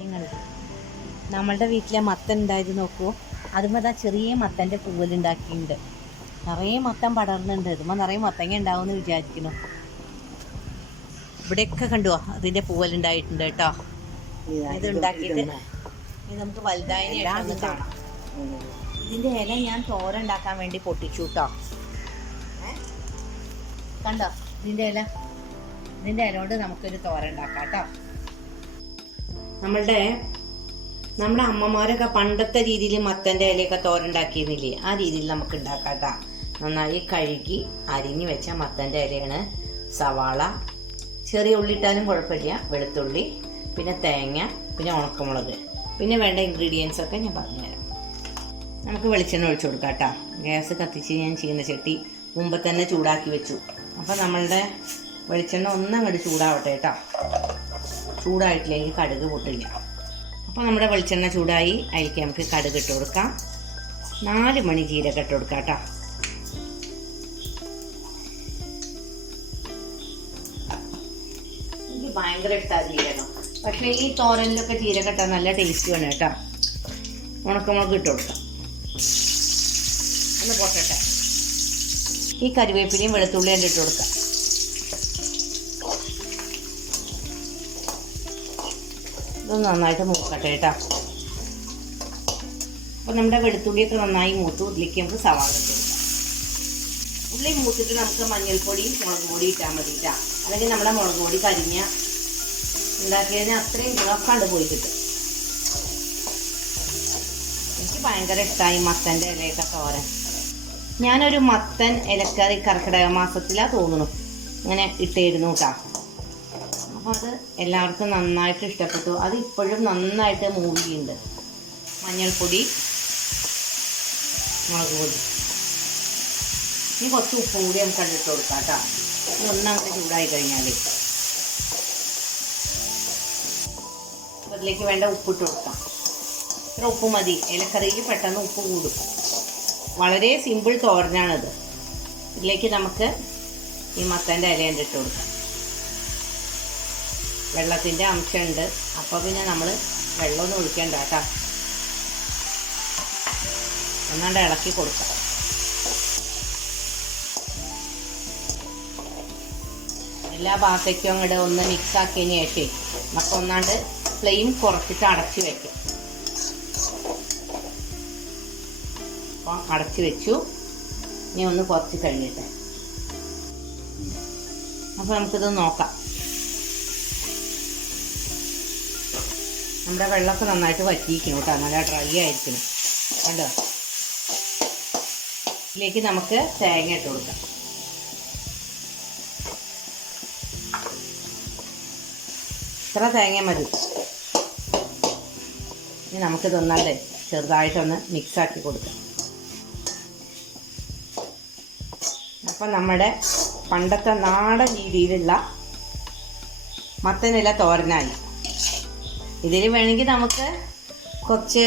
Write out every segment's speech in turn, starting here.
നിങ്ങൾ നമ്മളുടെ വീട്ടിലെ മത്തൻ ഉണ്ടായത് നോക്കൂ. അതുമ്പോൾ ചെറിയ മത്തൻ്റെ പൂവലുണ്ടാക്കിയിട്ടുണ്ട്. നിറയെ മത്തൻ പടർന്നുണ്ട്. ഇതുമ്പോൾ നിറയെ മത്തങ്ങ ഉണ്ടാവുമെന്ന് വിചാരിക്കുന്നു. ഇവിടെയൊക്കെ കണ്ടുവോ അതിൻ്റെ പൂവലുണ്ടായിട്ടുണ്ട് കേട്ടോ. ഇത് ഉണ്ടാക്കിയിട്ട് ഇത് നമുക്ക് വലുതായതിനെ കാണാം. ഇതിൻ്റെ ഇല ഞാൻ തോര ഉണ്ടാക്കാൻ വേണ്ടി പൊട്ടിച്ചു കേട്ടോ. കണ്ടോ ഇതിൻ്റെ ഇല കൊണ്ട് നമുക്കൊരു തോര ഉണ്ടാക്കാം കേട്ടോ. നമ്മുടെ അമ്മമാരൊക്കെ പണ്ടത്തെ രീതിയിൽ മത്തൻ്റെ ഇലയൊക്കെ തോരണ്ടാക്കിയിരുന്നില്ലേ, ആ രീതിയിൽ നമുക്ക് ഉണ്ടാക്കാം കേട്ടോ. നന്നായി കഴുകി അരിഞ്ഞു വെച്ച മത്തൻ്റെ ഇലയാണ്. സവാള, ചെറിയ ഉള്ളി ഇട്ടാലും കുഴപ്പമില്ല, വെളുത്തുള്ളി, പിന്നെ തേങ്ങ, പിന്നെ ഉണക്കമുളക്, പിന്നെ വേണ്ട ഇൻഗ്രീഡിയൻസ് ഒക്കെ ഞാൻ പറഞ്ഞുതരാം. നമുക്ക് വെളിച്ചെണ്ണ ഒഴിച്ചു കൊടുക്കാം കേട്ടോ. ഗ്യാസ് കത്തിച്ച് ഞാൻ ചീനച്ചട്ടി മുമ്പ് തന്നെ ചൂടാക്കി വെച്ചു. അപ്പോൾ നമ്മളുടെ വെളിച്ചെണ്ണ ഒന്നങ്ങോട്ട് ചൂടാവട്ടെ കേട്ടോ. ചൂടായിട്ടില്ലെങ്കിൽ കടുക് പൊട്ടില്ല. അപ്പോൾ നമ്മുടെ വെളിച്ചെണ്ണ ചൂടായി, അതിലേക്ക് നമുക്ക് കടുക് ഇട്ട് കൊടുക്കാം. 4 മണി ജീരകം ഇട്ട് കൊടുക്കാം കേട്ടോ. എനിക്ക് ഭയങ്കര ഇഷ്ടമാണ് ജീരകം. പക്ഷേ ഈ തോരനിലൊക്കെ ജീരകം ഇട്ടാൽ നല്ല ടേസ്റ്റ് വേണം കേട്ടോ. ഉണക്കമുളക് ഇട്ട് കൊടുക്കാം, ഒന്ന് പൊട്ടട്ടെ. ഈ കരിവേപ്പിലയും വെളുത്തുള്ളിയും ഇട്ട് കൊടുക്കാം. ഇതൊന്ന് നന്നായിട്ട് മൂക്കട്ടെ കേട്ടോ. അപ്പോൾ നമ്മുടെ വെളുത്തുള്ളിയൊക്കെ നന്നായി മൂത്തു. ഇതിലേക്ക് നമുക്ക് സവാള ഇട്ട് കൊടുക്കാം. ഉള്ളി മൂത്തിട്ട് നമുക്ക് മഞ്ഞൾപ്പൊടിയും മുളക് പൊടി ഇട്ടാൽ മതി കേട്ടോ. അല്ലെങ്കിൽ നമ്മുടെ മുളക് പൊടി കരിഞ്ഞ ഉണ്ടാക്കിയതിന് അത്രയും കണ്ട് പോയി കിട്ടും. എനിക്ക് ഭയങ്കര ഇഷ്ടമായി മത്തൻ്റെ ഇലയൊക്കെ തോരൻ. ഞാനൊരു മത്തൻ ഇലക്കറി കർക്കിടക മാസത്തിലാണ് തോന്നുന്നു ഇങ്ങനെ ഇട്ടായിരുന്നു കേട്ടോ. അപ്പോൾ അത് എല്ലാവർക്കും നന്നായിട്ട് ഇഷ്ടപ്പെട്ടു. അത് ഇപ്പോഴും നന്നായിട്ട് മൂവ് ചെയ്യുന്നുണ്ട്. മഞ്ഞൾപ്പൊടി, മുളക് പൊടി, ഇനി കുറച്ച് ഉപ്പും കൂടി നമുക്ക് കണ്ടിട്ട് കൊടുക്കാം കേട്ടോ. ഒന്നങ്ങോട്ട് ചൂടായി കഴിഞ്ഞാൽ അതിലേക്ക് വേണ്ട ഉപ്പിട്ട് കൊടുക്കാം. ഇത്ര ഉപ്പ് മതി. ഇലക്കറിയിൽ പെട്ടെന്ന് ഉപ്പ് കൂടും. വളരെ സിമ്പിൾ തോരനാണിത്. ഇതിലേക്ക് നമുക്ക് ഈ മത്തൻ്റെ ഇല ഇട്ട് കൊടുക്കാം. വെള്ളത്തിൻ്റെ അംശമുണ്ട്, അപ്പോൾ പിന്നെ നമ്മൾ വെള്ളമൊന്നും ഒഴിക്കണ്ട കേട്ടോ. ഒന്നാണ്ട് ഇളക്കി കൊടുക്കാം. എല്ലാ ഭാഗത്തേക്കും അങ്ങോട്ട് ഒന്ന് മിക്സാക്കിയതിന് ശേഷം നമുക്ക് ഒന്നാണ്ട് ഫ്ലെയിം കുറച്ചിട്ട് അടച്ച് വയ്ക്കും. അപ്പോൾ അടച്ച് വെച്ചു. ഇനി ഒന്ന് കുറച്ച് കഴിയട്ടെ. അപ്പോൾ നമുക്കിത് നോക്കാം. നമ്മുടെ വെള്ളമൊക്കെ നന്നായിട്ട് വറ്റിയിരിക്കണം കേട്ടോ. നല്ല ഡ്രൈ ആയിരിക്കണം. കണ്ടോ? ഇതിലേക്ക് നമുക്ക് തേങ്ങ ഇട്ട് കൊടുക്കാം. ഇത്ര തേങ്ങ മതി. ഇനി നമുക്കിതൊന്നാണ്ട് ചെറുതായിട്ടൊന്ന് മിക്സാക്കി കൊടുക്കാം. അപ്പം നമ്മുടെ പണ്ടത്തെ നാടൻ രീതിയിലുള്ള മത്തനില തോരനായി. ഇതിൽ വേണമെങ്കിൽ നമുക്ക് കുറച്ച്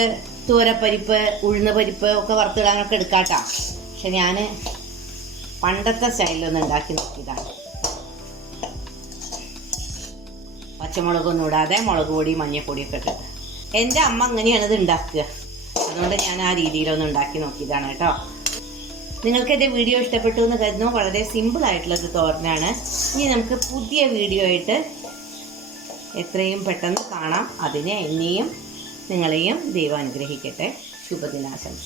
തൂരപ്പരിപ്പ്, ഉഴുന്ന പരിപ്പ് ഒക്കെ വറുത്തിടാനൊക്കെ എടുക്കാട്ടോ. പക്ഷെ ഞാൻ പണ്ടത്തെ സ്റ്റൈലിലൊന്ന് ഉണ്ടാക്കി നോക്കിയതാണ്. പച്ചമുളകൊന്നും ഇടാതെ മുളക് പൊടി, മഞ്ഞൾപ്പൊടിയൊക്കെ ഇട്ടിട്ട്. എൻ്റെ അമ്മ അങ്ങനെയാണ് ഇത് ഉണ്ടാക്കുക. അതുകൊണ്ട് ഞാൻ ആ രീതിയിലൊന്ന് ഉണ്ടാക്കി നോക്കിയതാണ് കേട്ടോ. നിങ്ങൾക്ക് എൻ്റെ വീഡിയോ ഇഷ്ടപ്പെട്ടു എന്ന് കരുതുന്നു. വളരെ സിമ്പിളായിട്ടുള്ളൊരു തോരനാണ്. ഇനി നമുക്ക് പുതിയ വീഡിയോ ആയിട്ട് എത്രയും പെട്ടെന്ന് കാണാം. അതിനെ എന്നെയും നിങ്ങളെയും ദൈവം അനുഗ്രഹിക്കട്ടെ. ശുഭദിനാശംസ.